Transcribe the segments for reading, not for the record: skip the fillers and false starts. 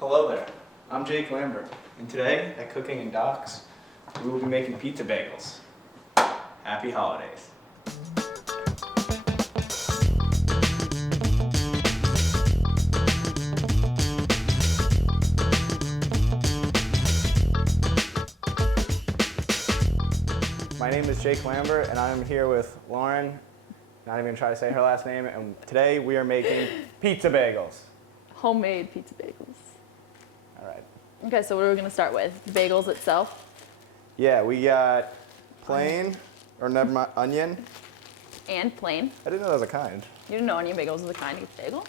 Hello there, I'm Jake Lambert, and today at Cooking and Docks, we will be making pizza bagels. Happy holidays. My name is Jake Lambert, and I'm here with Lauren, not even gonna try to say her last name, and today we are making pizza bagels. Homemade pizza bagels. All right. Okay, so what are we gonna start with? The bagels itself? Yeah, we got plain, or never mind, onion. And plain. I didn't know that was a kind. You didn't know onion bagels was a kind of bagel?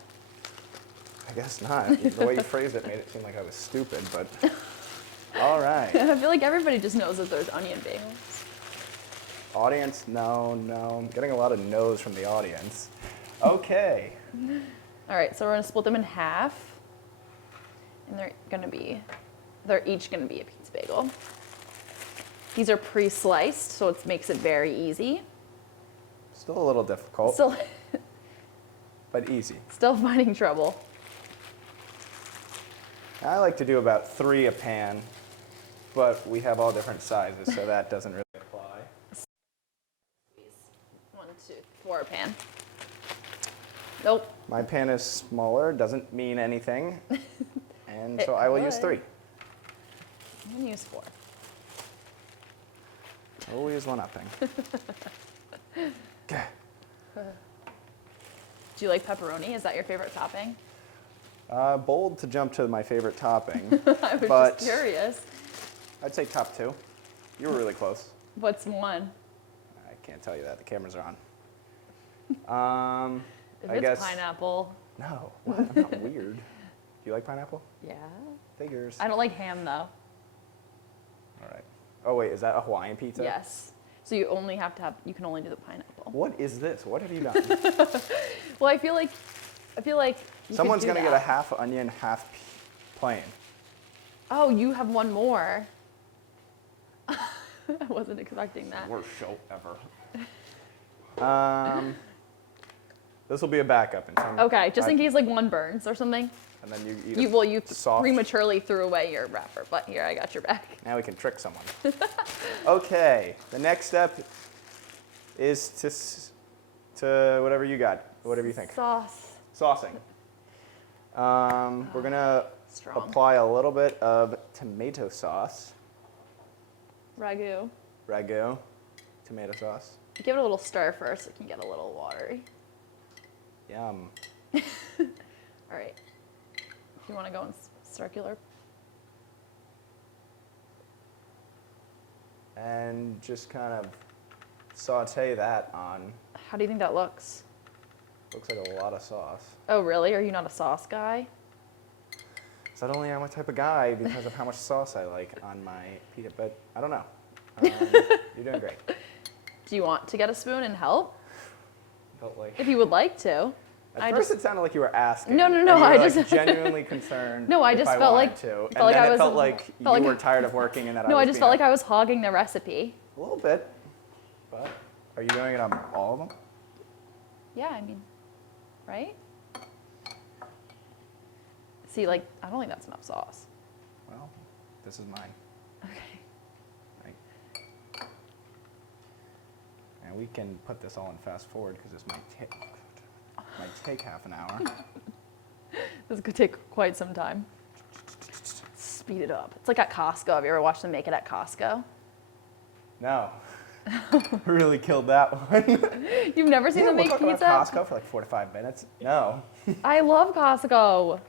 I guess not. The way you phrased it made it seem like I was stupid, but all right. I feel like everybody just knows that there's onion bagels. Audience, no. I'm getting a lot of no's from the audience. Okay. All right, so we're gonna split them in half. And they're each gonna be a pizza bagel. These are pre-sliced, so it makes it very easy. Still a little difficult, but easy. Still finding trouble. I like to do about 3 a pan, but we have all different sizes, so that doesn't really apply. 1, 2, 4 a pan. Nope. My pan is smaller, doesn't mean anything, and so It I will use could. 3. I'm gonna use 4. We'll use 1-upping. Okay. Do you like pepperoni? Is that your favorite topping? Bold to jump to my favorite topping, I was but just curious. I'd say top 2. You were really close. What's one? I can't tell you that. The cameras are on. If I it's guess pineapple. No, what? I'm not weird. Do you like pineapple? Yeah. Figures. I don't like ham though. All right. Oh wait, is that a Hawaiian pizza? Yes. So you can only do the pineapple. What is this? What have you done? Well, I feel like you Someone's could do gonna get a that. half onion, half plain. Oh, you have one more. I wasn't expecting that. Worst show ever. This will be a backup in terms. Okay, just in case like one burns or something. And then you eat You soft. prematurely threw away your wrapper, but here I got your back. Now we can trick someone. Okay, the next step is to whatever you got, whatever you think. Sauce. Saucing. We're gonna Strong. apply a little bit of tomato sauce, Ragu. ragu, tomato sauce. Give it a little stir first. It can get a little watery. Yum. All right. If you want to go in circular. And just kind of saute that on. How do you think that looks? Looks like a lot of sauce. Oh, really? Are you not a sauce guy? Suddenly I'm a type of guy because of how much sauce I like on my pita, but I don't know. You're doing great. Do you want to get a spoon and help? Felt like. If you would like to. At first it sounded like you were asking. No, and you I were, just like, genuinely concerned. No, I if just I felt wanted like- to. felt And like then I it was- felt like felt you like- were tired of working and that No, I I was just being felt like I was hogging the recipe. a little bit. But are you doing it on all of them? Yeah, I mean, right? See, like, I don't think that's enough sauce. Well, this is mine. Okay. Right. And we can put this all in fast forward because this might take half an hour. This could take quite some time. Speed it up. It's like at Costco. Have you ever watched them make it at Costco? No. Really killed that one. You've never seen them make We'll pizza? talk about Costco for like 4 to 5 minutes. No. I love Costco.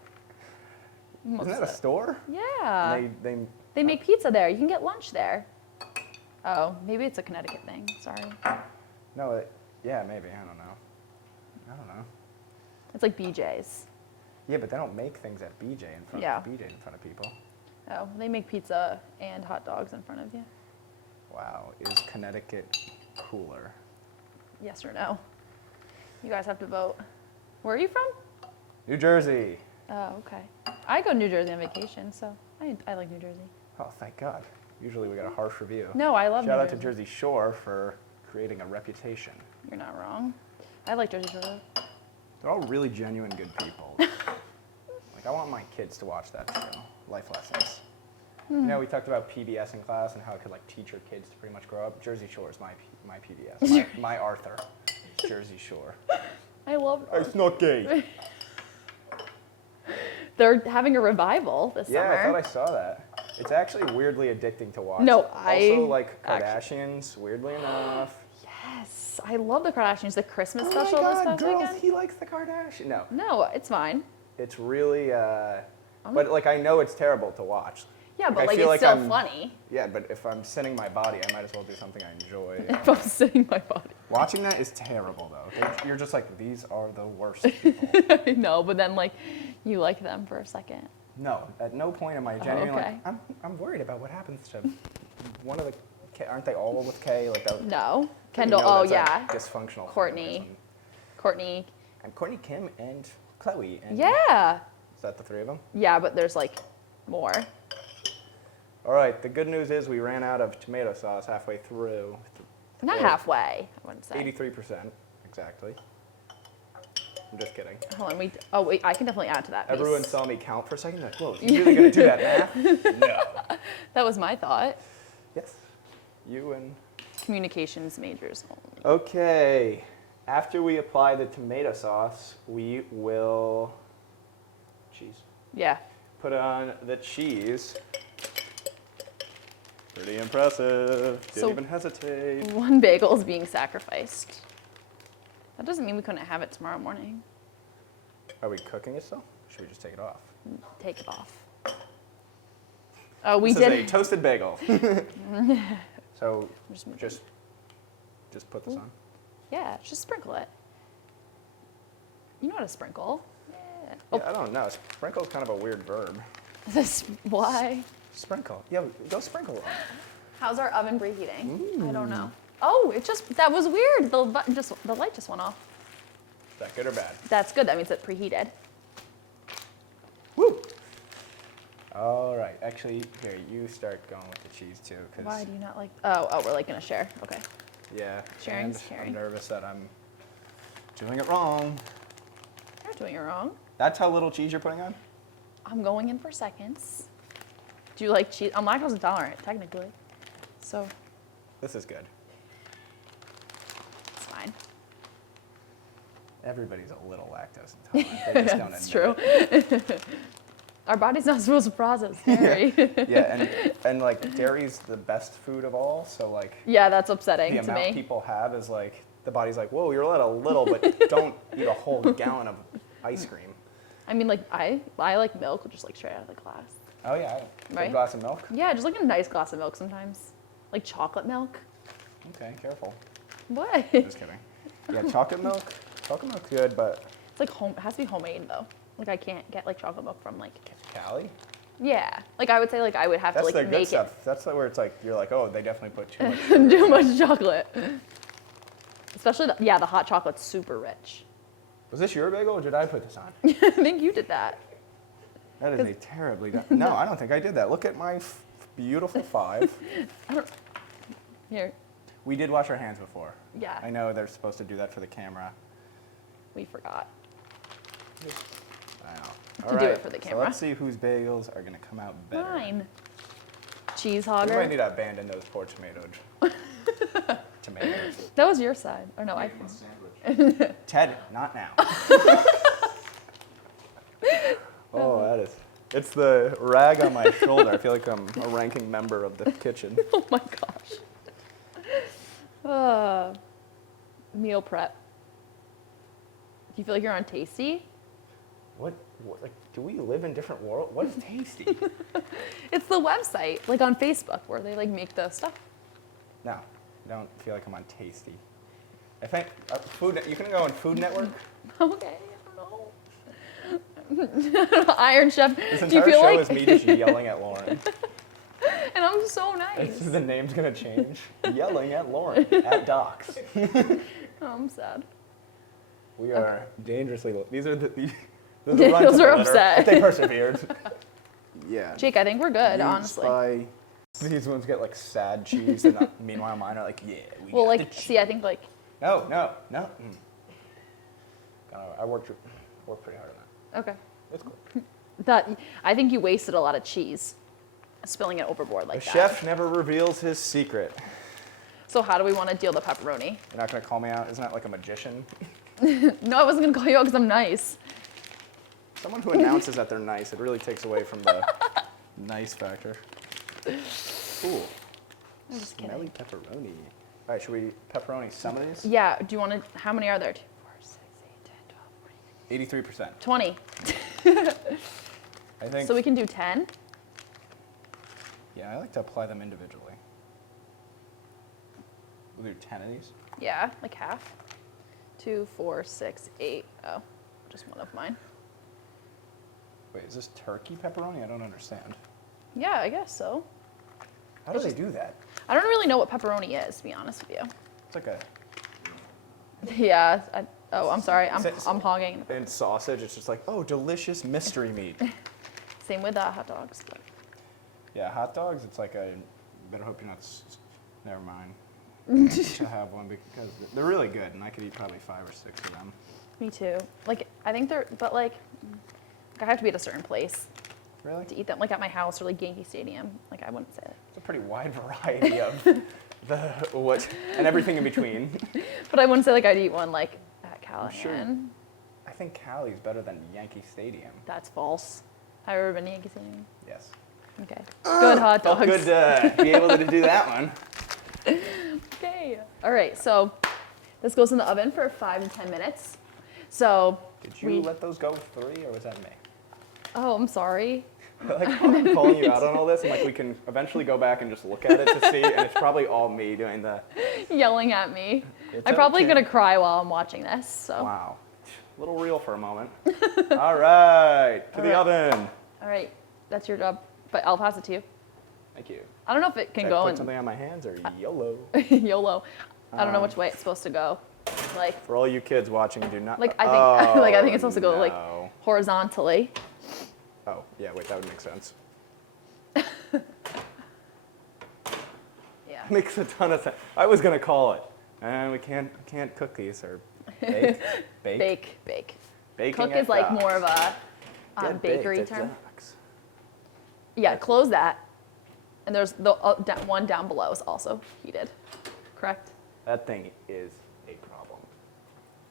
Isn't that a store? Yeah. They make pizza there. You can get lunch there. Oh, maybe it's a Connecticut thing. Sorry. No, yeah, maybe. I don't know. It's like BJ's. Yeah, but they don't make things at BJ in front Yeah. of people. Oh, they make pizza and hot dogs in front of you. Wow, is Connecticut cooler? Yes or no? You guys have to vote. Where are you from? New Jersey. Oh, okay. I go to New Jersey on vacation, so I like New Jersey. Oh, thank God. Usually we get a harsh review. No, I love Shout New out to Jersey. Jersey Shore for creating a reputation. You're not wrong. I like Jersey Shore. They're all really genuine good people. Like, I want my kids to watch that show, Life Lessons. You know, we talked about PBS in class and how it could like teach your kids to pretty much grow up. Jersey Shore is my PBS. My Arthur. Jersey Shore. I love It's not gay. They're having a revival this Yeah, summer. I thought I saw that. It's actually weirdly addicting to watch. No, Also, like actually- Kardashians, weirdly enough. Yes, I love the Kardashians. The Christmas Oh special my this God, past girls, weekend. he likes the Kardashians. No, No, it's fine. it's really, but like I know it's terrible to watch. Yeah, but I like feel it's like still funny. Yeah, but if I'm sinning my body, I might as well do something I enjoy. If I'm sitting my body. Watching that is terrible, though. You're just like, these are the worst people. I know, but then like you like them for a second. No, at no point am I genuinely okay. like, I'm worried about what happens to one of the, aren't they all with K? Like that, No, you Kendall. know oh that's a yeah, dysfunctional family or Courtney. something. Courtney. And Courtney, Kim, and Chloe. And Yeah. Is that the three of them? Yeah, but there's like more. All right, the good news is we ran out of tomato sauce halfway through. Not Well, halfway, I wouldn't say. 83%, exactly. I'm just kidding. Hold on, oh wait, I can definitely add to that piece. Everyone saw me count for a second, like, whoa, you really gonna do that math? No. That was my thought. Yes. You and... Communications majors only. Okay. After we apply the tomato sauce, we will... Cheese. Yeah. Put on the cheese. Pretty impressive. Didn't So- even hesitate. One bagel is being sacrificed. That doesn't mean we couldn't have it tomorrow morning. Are we cooking it still? Should we just take it off? Take it off. Oh, we This did. is a toasted bagel. So Just- just put this on. Yeah, just sprinkle it. You know how to sprinkle. Yeah. Yeah, I don't know. Sprinkle is kind of a weird verb. This why? Sprinkle. Yeah, go sprinkle on. How's our oven preheating? I don't know. Oh, that was weird. The light just went off. Is that good or bad? That's good. That means it preheated. Woo! All right. Actually, here, you start going with the cheese too. Why do you not like? Oh, we're like gonna share. Okay. Yeah. Sharing's and sharing. I'm nervous that I'm doing it wrong. You're not doing it wrong. That's how little cheese you're putting on? I'm going in for seconds. Do you like cheese? I'm lactose intolerant, technically. So This is good. it's fine. Everybody's a little lactose intolerant. They just don't That's admit true. Our body's not supposed to process dairy. it. Yeah, and like dairy's the best food of all, so like Yeah, that's upsetting the to amount me. people have is like the body's like, whoa, you're allowed a little, but don't eat a whole gallon of ice cream. I mean, like I like milk just like straight out of the glass. Oh yeah, Right? a glass of milk. Yeah, just like a nice glass of milk sometimes. Like chocolate milk. Okay, careful. What? Just kidding. Yeah, chocolate milk. Chocolate milk's good, but It's like it has to be homemade though. Like I can't get like chocolate milk from like. Cali. Yeah, like I would say like I would have That's to the like good make stuff. That's where it's like you're like, oh, they definitely put too much. it sugar too in much it. chocolate. Especially the hot chocolate's super rich. Was this your bagel or did I put this on? I think you did that. That is a terribly done. No, I don't think I did that. Look at my beautiful 5. Here, We did wash our hands before. yeah, I know they're supposed to do that for the camera. we forgot. I know. To All do right, it for the So camera. let's see whose bagels are gonna come out better. Mine. Cheese We might hogger. need to abandon those poor tomatoes. Tomatoes. That was your side, or no? I. Ted, not now. Oh, that is. It's the rag on my shoulder. I feel like I'm a ranking member of the kitchen. Oh my gosh. Meal prep. Do you feel like you're on Tasty? What like, do we live in different world? What is tasty? It's the website, like on Facebook, where they like make the stuff. No, I don't feel like I'm on tasty. I think food. You can go on Food Network. Okay, I don't know. Iron Chef. This Do you entire feel show like? is me just yelling at Lauren. And I'm so nice. The name's gonna change. Yelling at Lauren at Docs. Oh, I'm sad. We are dangerously. These are the. Those runs of are the litter, upset. But they persevered. Yeah. Jake, I think we're good, You honestly. spy- These ones get like sad cheese, and meanwhile mine are like, yeah. Well, got like, the cheese. see, I think like, No. I worked pretty hard on that. okay. It's cool. I think you wasted a lot of cheese spilling it overboard like The that. chef never reveals his secret. So how do we want to deal the pepperoni? You're not gonna call me out? Isn't that like a magician? No, I wasn't gonna call you out because I'm nice. Someone who announces that they're nice, it really takes away from the nice factor. Cool. I'm just kidding. Smelly pepperoni. All right, should we pepperoni some of these? Yeah, do you want to, how many are there? 2, 4, 6, 8, 10, 12, 83%. 20. I think. So we can do 10? Yeah, I like to apply them individually. We'll do 10 of these. Yeah, like half. 2, 4, 6, 8. Oh, just one of mine. Wait, is this turkey pepperoni? I don't understand. Yeah, I guess so. How do they do that? I don't really know what pepperoni is, to be honest with you. It's like a. Yeah. I'm sorry. I'm hogging. And sausage, it's just like, oh, delicious mystery meat. Same with hot dogs. But. Yeah, hot dogs, it's like a. Better hope you're not. Never mind. To have one because they're really good, and I could eat probably 5 or 6 of them. Me too. Like, I think they're, but like, I have to be at a certain place Really? to eat them. Like at my house or like Yankee Stadium. Like I wouldn't say that. It's a pretty wide variety of what and everything in between. But I wouldn't say like I'd eat one like at Callahan. Sure. I think Cali's better than Yankee Stadium. That's false. Have you ever been to Yankee Stadium? Yes. Okay. Good hot Felt dogs. good to be able to do that one. Okay. All right. So this goes in the oven for 5 to 10 minutes. So Did you let those go 3, or was that me? Oh, I'm sorry. Like, I'm calling you out on all this, and like we can eventually go back and just look at it to see, and it's probably all me doing the. Yelling at me. It's I'm probably okay. gonna cry while I'm watching this. So. Wow. A little real for a moment. All right, to the oven. All right. That's your job, but I'll pass it to you. Thank you. I don't know if it can Should I go put in something on my hands or YOLO? YOLO. I don't know which way it's supposed to go. Like, For all you kids watching, do not. I think, like I think it's supposed to go like no. horizontally. Oh, yeah, wait, that would make sense. Yeah. Makes a ton of sense. I was gonna call it, and we can't cook these or bake. Bake. Baking Cook at is like Doc's. more of a Get bakery baked at term. Doc's. Yeah, close that. And there's the one down below is also heated. Correct? That thing is a problem.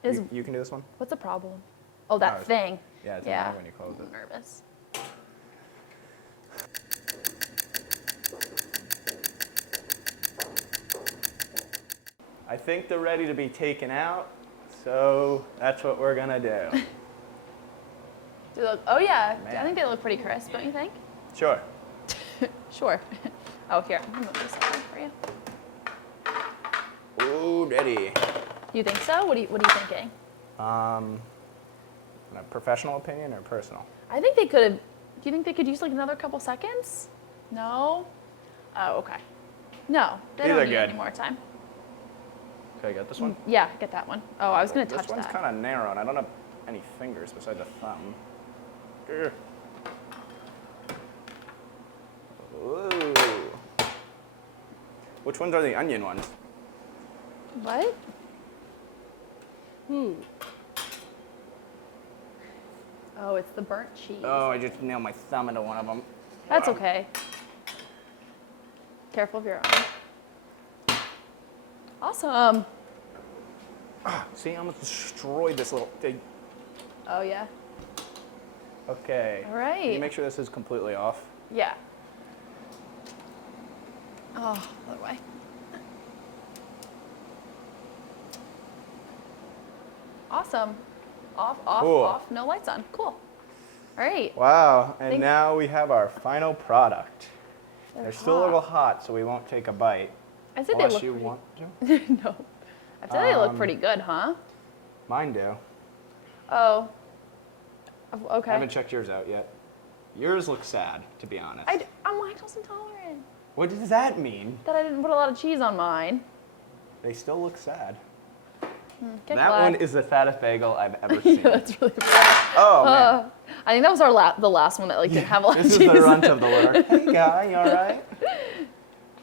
Is You can do this one? what's the problem? Oh, that it's- thing. Yeah, it's Yeah. annoying when you close I'm it. nervous. I think they're ready to be taken out, so that's what we're gonna do. Do they look, oh yeah, I Man. think they look pretty crisp, don't you think? Sure. Sure. Oh, here, I'm gonna move this over for you. Ooh, ready. You think so? What are you thinking? A professional opinion or personal? I think they could have. Do you think they could use like another couple seconds? No. Oh, okay. No, they These don't are need good. any more time. Okay, I got this one? Yeah, get that one. Oh, I was gonna touch This one's that. kind of narrow, and I don't have any fingers besides a thumb. Grr. Ooh. Which ones are the onion ones? What? Oh, it's the burnt cheese. Oh, I just nailed my thumb into one of them. That's okay. Careful of your arm. Awesome. See, I almost destroyed this little thing. Oh yeah. Okay. All right. Can you make sure this is completely off? Yeah. Oh, other way. Awesome. Off, Cool. off, no lights on. Cool. All right. Wow, and Thank- now we have our final product. They're still a hot. little hot, so we won't take a bite. I said they Unless look you pretty. want to. No. I said they look pretty good, huh? Mine do. Oh. I Okay. haven't checked yours out yet. Yours looks sad, to be honest. I'm lactose intolerant. What does that mean? That I didn't put a lot of cheese on mine. They still look sad. Get That glad. one is the fattest bagel I've ever seen. Yeah, that's really bad. Oh, man. I think that was the last one that like didn't have a lot This of is cheese. the runt of the litter. Hey, guy, you all right?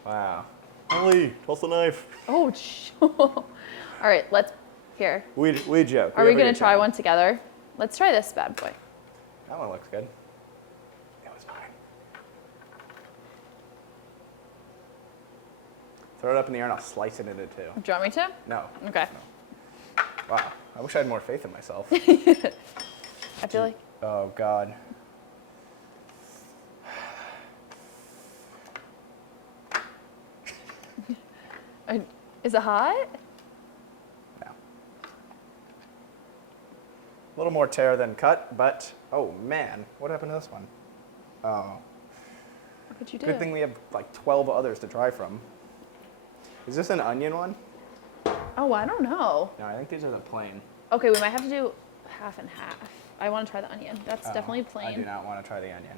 Wow. Ellie, toss the knife. Oh, all right, here. We joke. Are we have a gonna good try time. one together? Let's try this bad boy. That one looks good. was fine. Throw it up in the air and I'll slice it into two. Do you want me to? No. Okay. Wow. I wish I had more faith in myself. I feel like. Oh, God. Is it hot? No. A little more tear than cut, but oh man, what happened to this one? Oh, Look what you did. good thing we have like 12 others to try from. Is this an onion one? Oh, I don't know. No, I think these are the plain. Okay, we might have to do half and half. I want to try the onion. That's definitely plain. I do not want to try the onion.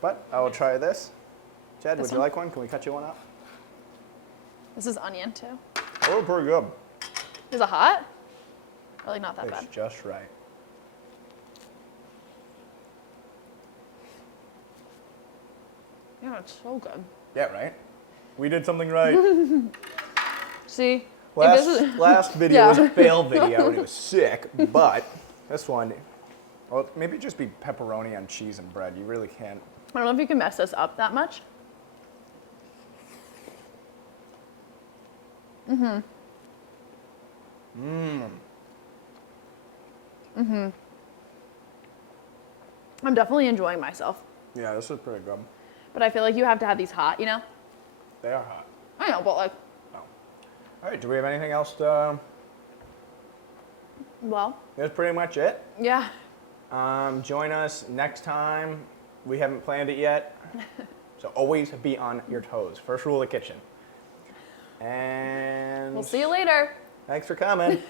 But I will try this. Jed, This would you one? like one? Can we cut you one up? This is onion too. Oh, pretty good. Is it hot? Or like not that It's bad? just right. Yeah, it's so good. Yeah, right? We did something right. See? Last video was a fail video and it was sick, but this one, well, maybe just be pepperoni on cheese and bread. You really can't. I don't know if you can mess this up that much. I'm definitely enjoying myself. Yeah, this is pretty good. But I feel like you have to have these hot, you know? They are hot. I know, but like, Oh. All right, do we have anything else well, that's pretty much it. yeah. Join us next time. We haven't planned it yet. So always be on your toes. First rule of the kitchen. And We'll see you later. thanks for coming.